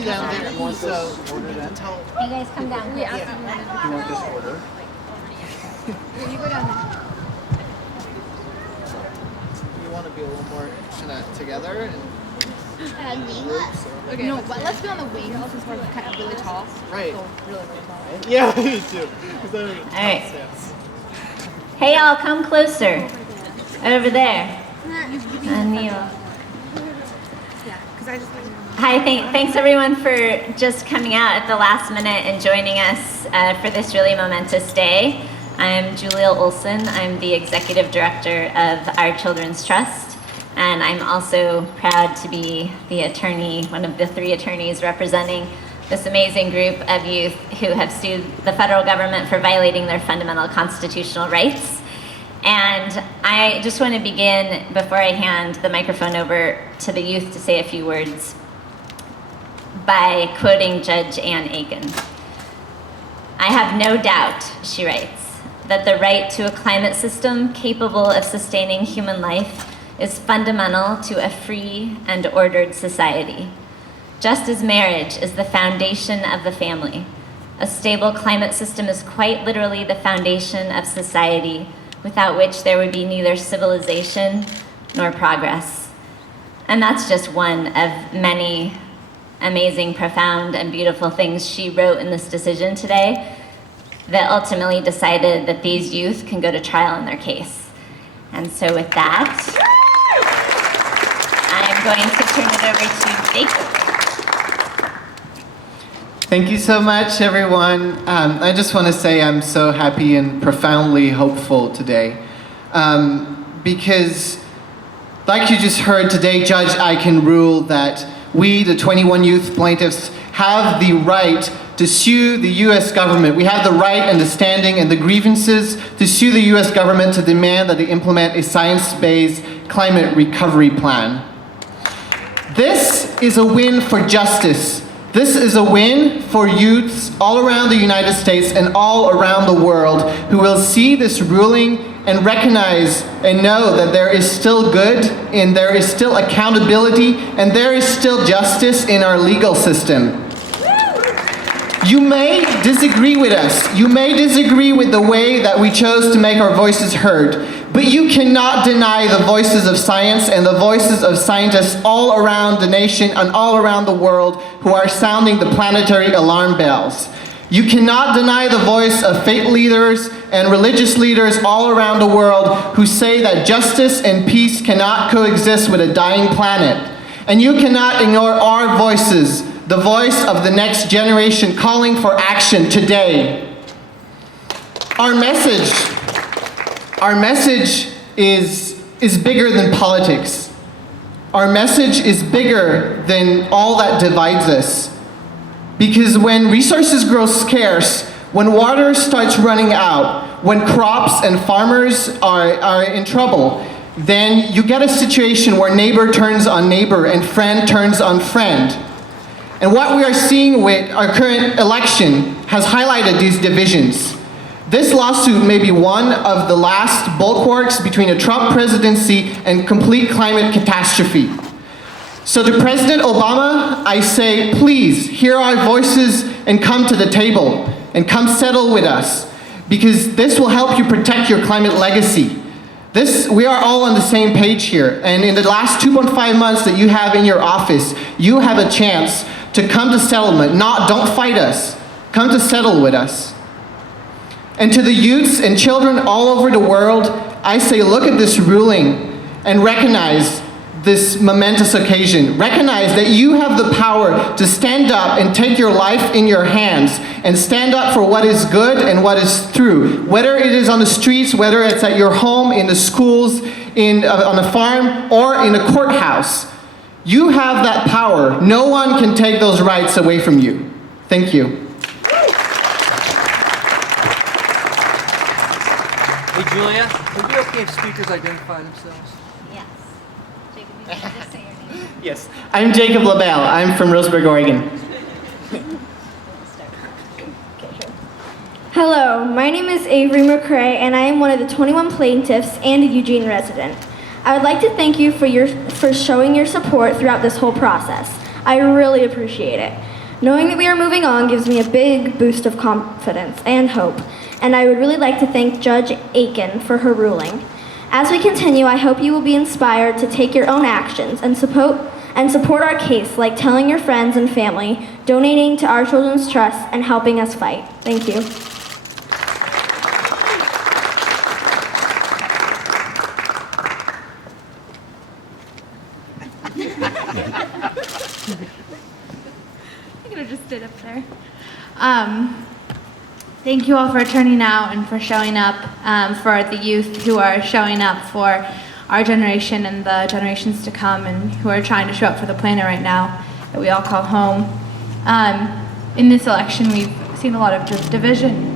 you down there. So, order then? You guys come down. Yeah. Do you want this order? You go down there. You want to be a little more kind of together and groups. Okay. No, but let's be on the wings since we're kind of really tall. Right. So really, really tall. Yeah, me too. All right. Hey, y'all, come closer. Over there. Neil. Hi, thanks everyone for just coming out at the last minute and joining us for this really momentous day. I'm Julia Olson. I'm the Executive Director of Our Children's Trust, and I'm also proud to be the attorney, one of the 3 attorneys representing this amazing group of youth who have sued the federal government for violating their fundamental constitutional rights. And I just want to begin, before I hand the microphone over to the youth to say a few words, by quoting Judge Ann Aiken. "I have no doubt," she writes, "that the right to a climate system capable of sustaining human life is fundamental to a free and ordered society. Just as marriage is the foundation of the family, a stable climate system is quite literally the foundation of society, without which there would be neither civilization nor progress." And that's just one of many amazing, profound, and beautiful things she wrote in this decision today that ultimately decided that these youth can go to trial in their case. And so with that, I'm going to turn it over to Jacob. Thank you so much, everyone. I just want to say I'm so happy and profoundly hopeful today. Because, like you just heard today, Judge Aiken ruled that we, the 21 youth plaintiffs, have the right to sue the US government. We have the right and the standing and the grievances to sue the US government to demand that they implement a science-based climate recovery plan. This is a win for justice. This is a win for youths all around the United States and all around the world who will see this ruling and recognize and know that there is still good and there is still accountability and there is still justice in our legal system. You may disagree with us. You may disagree with the way that we chose to make our voices heard, but you cannot deny the voices of science and the voices of scientists all around the nation and all around the world who are sounding the planetary alarm bells. You cannot deny the voice of faith leaders and religious leaders all around the world who say that justice and peace cannot coexist with a dying planet. And you cannot ignore our voices, the voice of the next generation calling for action today. Our message is bigger than politics. Our message is bigger than all that divides us. Because when resources grow scarce, when water starts running out, when crops and farmers are in trouble, then you get a situation where neighbor turns on neighbor and friend turns on friend. And what we are seeing with our current election has highlighted these divisions. This lawsuit may be one of the last bulwarks between a Trump presidency and complete climate catastrophe. So to President Obama, I say, please hear our voices and come to the table and come settle with us, because this will help you protect your climate legacy. We are all on the same page here, and in the last 2.5 months that you have in your office, you have a chance to come to settlement. Don't fight us. Come to settle with us. And to the youths and children all over the world, I say, look at this ruling and recognize this momentous occasion. Recognize that you have the power to stand up and take your life in your hands and stand up for what is good and what is true. Whether it is on the streets, whether it's at your home, in the schools, on a farm, or in a courthouse. You have that power. No one can take those rights away from you. Thank you. Hey Julia, would it be okay if speakers identify themselves? Yes. Jacob, you can just say your name. Yes, I'm Jacob LaBelle. I'm from Roseburg, Oregon. Hello, my name is Avery McCrae, and I am one of the 21 plaintiffs and a Eugene resident. I would like to thank you for showing your support throughout this whole process. I really appreciate it. Knowing that we are moving on gives me a big boost of confidence and hope, and I would really like to thank Judge Aiken for her ruling. As we continue, I hope you will be inspired to take your own actions and support our case, like telling your friends and family, donating to Our Children's Trust, and helping us fight. Thank you. I could have just stood up there. Thank you all for turning out and for showing up, for the youth who are showing up for our generation and the generations to come, and who are trying to show up for the planet right now that we all call home. In this election, we've seen a lot of division.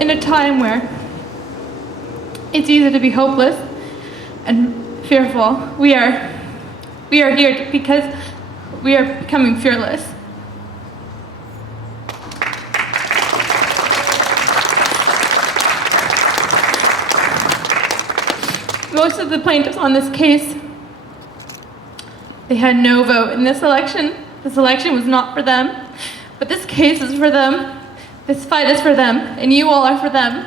In a time where it's easy to be hopeless and fearful, we are here because we are becoming fearless. Most of the plaintiffs on this case, they had no vote in this election. This election was not for them, but this case is for them. This fight is for them, and you all are for them.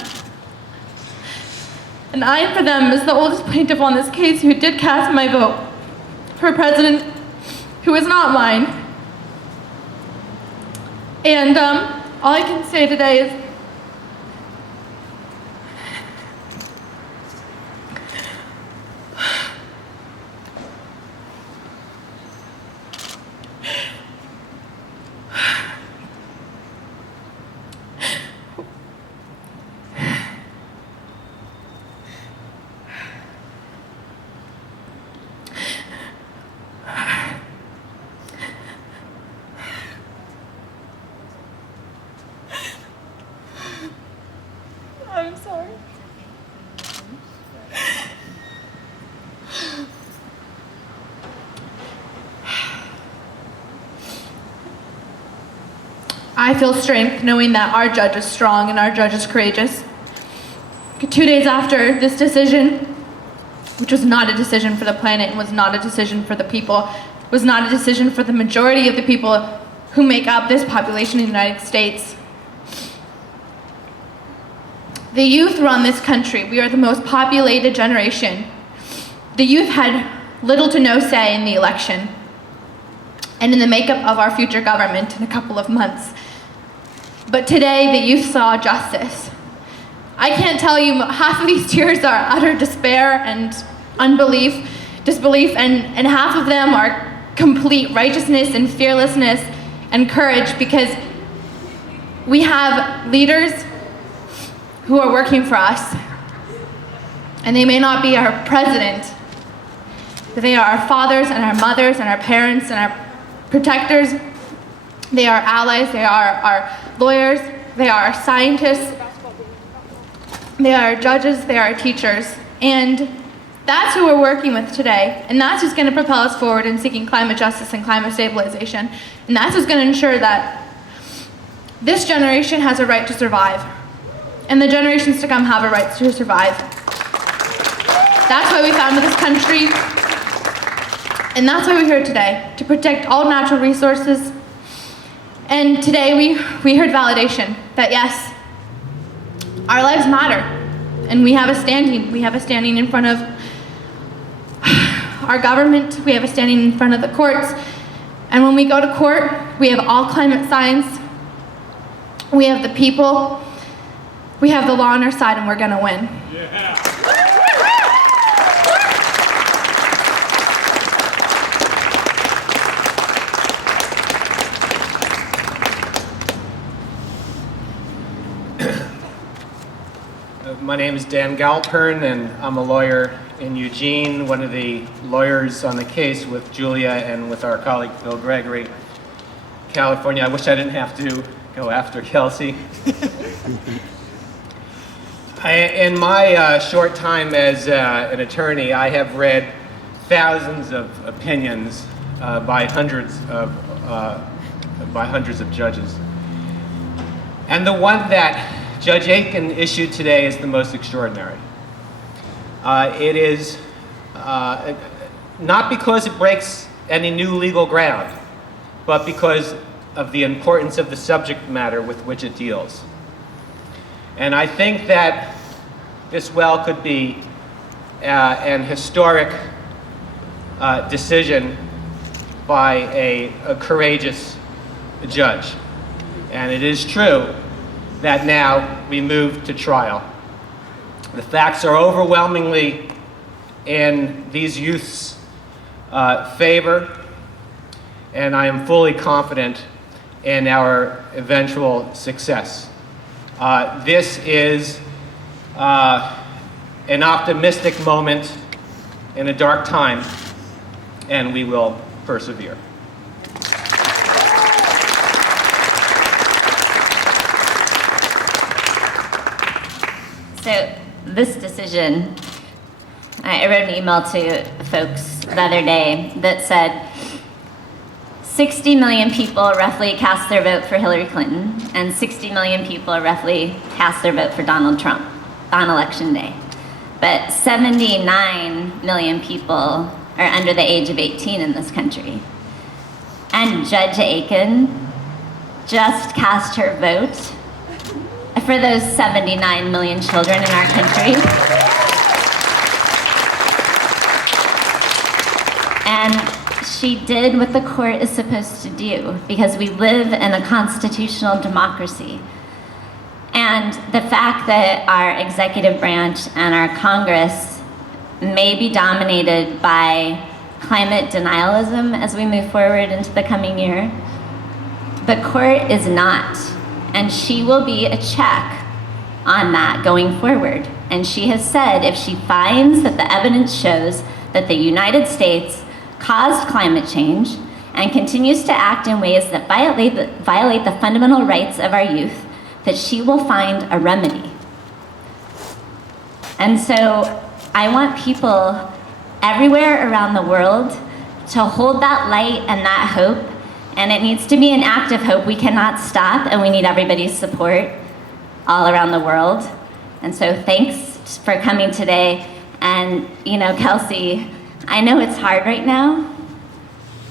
And I am for them as the oldest plaintiff on this case who did cast my vote for a president who is not mine. And all I can say today is I'm sorry. I feel strength knowing that our judge is strong and our judge is courageous. 2 days after this decision, which was not a decision for the planet and was not a decision for the people, was not a decision for the majority of the people who make up this population in the United States. The youth run this country. We are the most populated generation. The youth had little to no say in the election and in the makeup of our future government in a couple of months. But today, the youth saw justice. I can't tell you, half of these tears are utter despair and disbelief, and half of them are complete righteousness and fearlessness and courage, because we have leaders who are working for us. And they may not be our president, but they are our fathers and our mothers and our parents and our protectors. They are allies, they are our lawyers, they are our scientists, they are our judges, they are our teachers. And that's who we're working with today. And that's who's going to propel us forward in seeking climate justice and climate stabilization. And that's who's going to ensure that this generation has a right to survive. And the generations to come have a right to survive. That's why we founded this country. And that's why we're here today, to protect all natural resources. And today we heard validation that yes, our lives matter. And we have a standing. We have a standing in front of our government. We have a standing in front of the courts. And when we go to court, we have all climate science. We have the people. We have the law on our side, and we're gonna win. Yeah. My name is Dan Galpern, and I'm a lawyer in Eugene, one of the lawyers on the case with Julia and with our colleague Bill Gregory. California, I wish I didn't have to go after Kelsey. In my short time as an attorney, I have read thousands of opinions by hundreds of judges. And the one that Judge Aiken issued today is the most extraordinary. It is not because it breaks any new legal ground, but because of the importance of the subject matter with which it deals. And I think that this well could be an historic decision by a courageous judge. And it is true that now we move to trial. The facts are overwhelmingly in these youths' favor, and I am fully confident in our eventual success. This is an optimistic moment in a dark time, and we will persevere. So this decision, I wrote an email to folks the other day that said 60 million people roughly cast their vote for Hillary Clinton, and 60 million people roughly cast their vote for Donald Trump on Election Day. But 79 million people are under the age of 18 in this country. And Judge Aiken just cast her vote for those 79 million children in our country. And she did what the court is supposed to do, because we live in a constitutional democracy. And the fact that our executive branch and our Congress may be dominated by climate denialism as we move forward into the coming year, the court is not. And she will be a check on that going forward. And she has said if she finds that the evidence shows that the United States caused climate change and continues to act in ways that violate the fundamental rights of our youth, that she will find a remedy. And so I want people everywhere around the world to hold that light and that hope. And it needs to be an act of hope. We cannot stop, and we need everybody's support all around the world. And so thanks for coming today. And, you know, Kelsey, I know it's hard right now,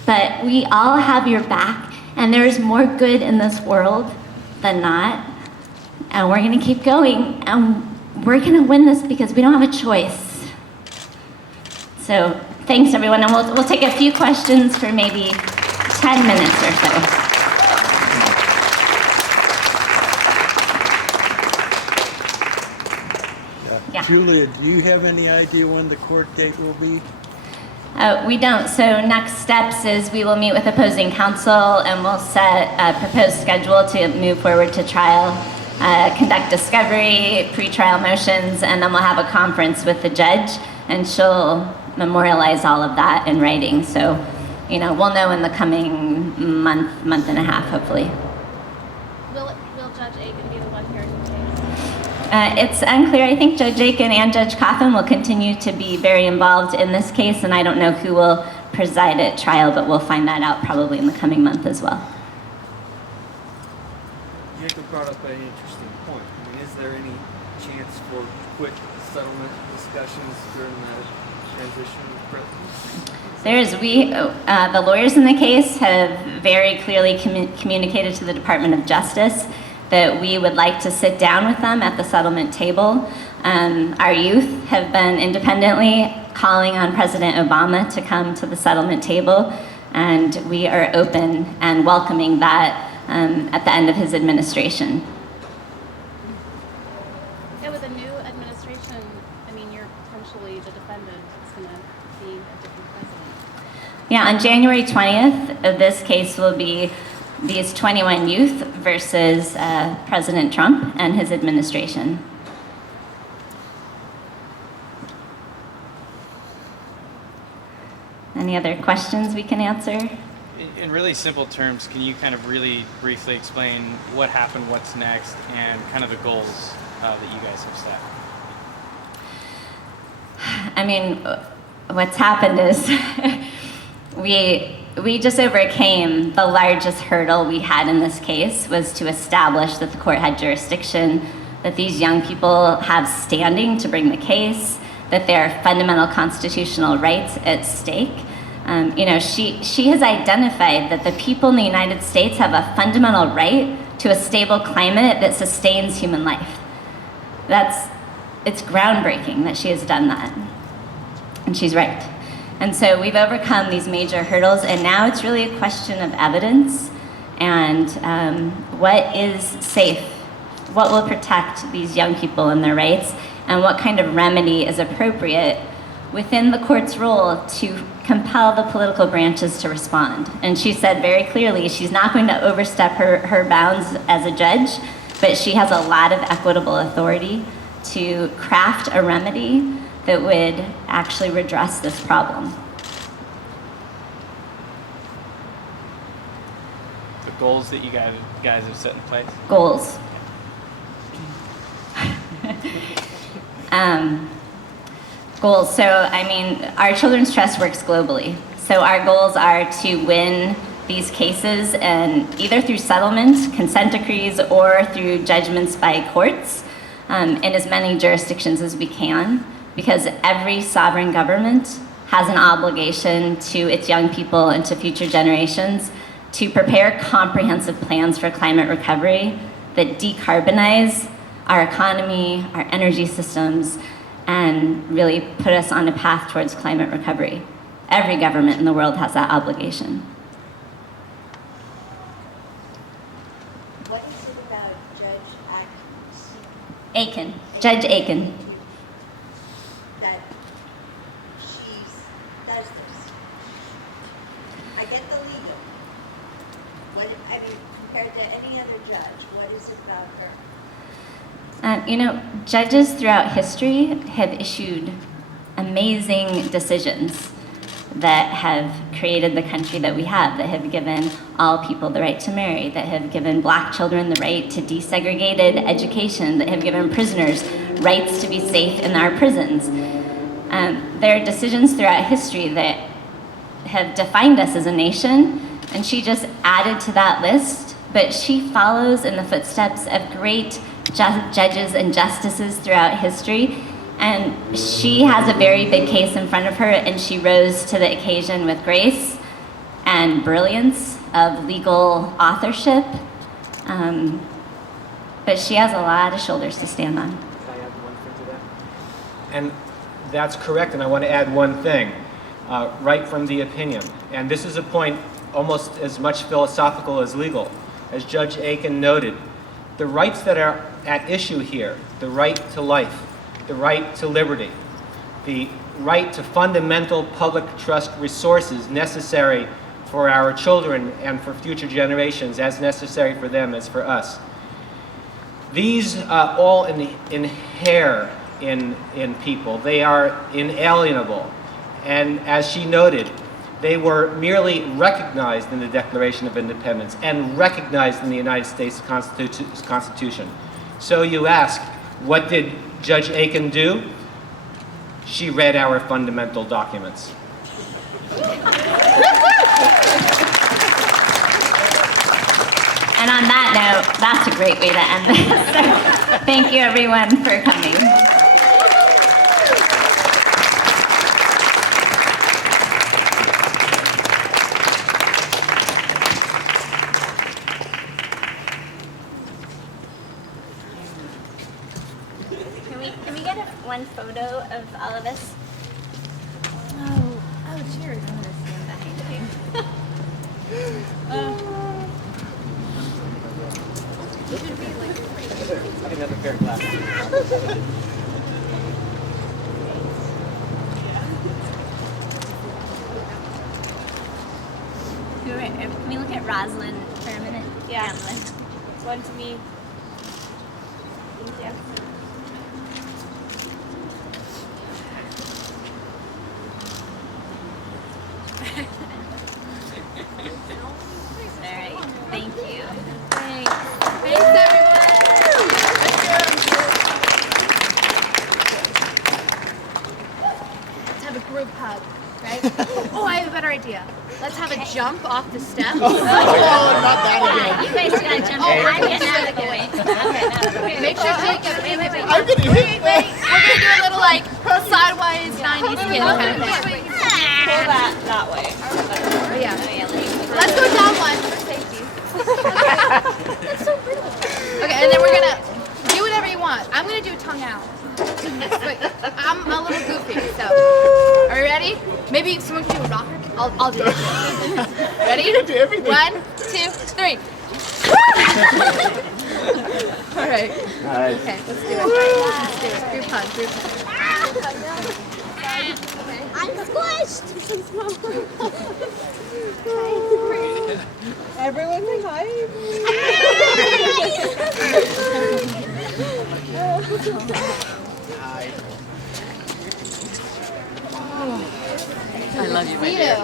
but we all have your back, and there's more good in this world than not. And we're gonna keep going, and we're gonna win this because we don't have a choice. So thanks, everyone, and we'll take a few questions for maybe 10 minutes or so. Yeah. Julia, do you have any idea when the court date will be? We don't. So next steps is we will meet with opposing counsel, and we'll set a proposed schedule to move forward to trial, conduct discovery, pre-trial motions, and then we'll have a conference with the judge, and she'll memorialize all of that in writing. So, you know, we'll know in the coming month and a half, hopefully. Will Judge Aiken be the one hearing the case? It's unclear. I think Judge Aiken and Judge Coffin will continue to be very involved in this case, and I don't know who will preside at trial, but we'll find that out probably in the coming month as well. Jacob brought up an interesting point. I mean, is there any chance for quick settlement discussions during the transition of presidency? There is. The lawyers in the case have very clearly communicated to the Department of Justice that we would like to sit down with them at the settlement table. Our youth have been independently calling on President Obama to come to the settlement table, and we are open and welcoming that at the end of his administration. Yeah, with a new administration, I mean, you're potentially the defendant. It's going to be a different president. Yeah, on January 20th, this case will be these 21 youth versus President Trump and his administration. Any other questions we can answer? In really simple terms, can you kind of really briefly explain what happened, what's next, and kind of the goals that you guys have set? I mean, what's happened is we we just overcame the largest hurdle we had in this case, was to establish that the court had jurisdiction, that these young people have standing to bring the case, that there are fundamental constitutional rights at stake. She has identified that the people in the United States have a fundamental right to a stable climate that sustains human life. It's groundbreaking that she has done that. And she's right. And so we've overcome these major hurdles, and now it's really a question of evidence and what is safe, what will protect these young people and their rights, and what kind of remedy is appropriate within the court's role to compel the political branches to respond. And she said very clearly she's not going to overstep her bounds as a judge, but she has a lot of equitable authority to craft a remedy that would actually redress this problem. The goals that you guys have set in place? Goals. Goals. So, our Children's Trust works globally. So our goals are to win these cases, and either through settlement, consent decrees, or through judgments by courts in as many jurisdictions as we can, because every sovereign government has an obligation to its young people and to future generations to prepare comprehensive plans for climate recovery that decarbonize our economy, our energy systems, and really put us on a path towards climate recovery. Every government in the world has that obligation. What is it about Judge Aiken, Judge Aiken. that she does this? I get the legal. Compared to any other judge, what is it about her? Judges throughout history have issued amazing decisions that have created the country that we have, that have given all people the right to marry, that have given Black children the right to desegregated education, that have given prisoners rights to be safe in our prisons. There are decisions throughout history that have defined us as a nation, and she just added to that list, but she follows in the footsteps of great judges and justices throughout history, and she has a very big case in front of her, and she rose to the occasion with grace and brilliance of legal authorship, but she has a lot of shoulders to stand on. Can I add one thing to that? And that's correct, and I want to add one thing, right from the opinion. And this is a point almost as much philosophical as legal. As Judge Aiken noted, the rights that are at issue here, the right to life, the right to liberty, the right to fundamental public trust resources necessary for our children and for future generations, as necessary for them as for us. These all inhere in people. They are inalienable. And as she noted, they were merely recognized in the Declaration of Independence and recognized in the United States Constitution. So you ask, what did Judge Aiken do? She read our fundamental documents. And on that note, that's a great way to end this. So, thank you everyone for coming. Can we get one photo of all of us? Oh, cheers. I'm gonna stand behind you. You should be like Another pair of glasses. Can we look at Rosalind for a minute? Yeah. Hamlin. one to me. Thank you. All right. Thank you. Thanks. Thanks, everyone. Let's have a group hug, right? Oh, I have a better idea. Let's have a jump off the steps. Oh, not that again. You guys gotta jump in. I'm getting out of the way. I'm getting out of the way. Make sure Jacob. Wait. I'm gonna hit We're gonna do a little like sideways 90s skin kind of thing. Pull that way. Yeah. Let's go down one for safety. That's so brutal. Okay, and then we're gonna do whatever you want. I'm gonna do tongue out. Wait, I'm a little goofy, so. Are you ready? Maybe someone can do a rocker. I'll do it. Ready? You can do everything. 1, 2, 3. All right. Nice. Okay, let's do it. Let's do it. Group hug, group hug. I'm squished. Everyone say hi. I love you, my See dear. you.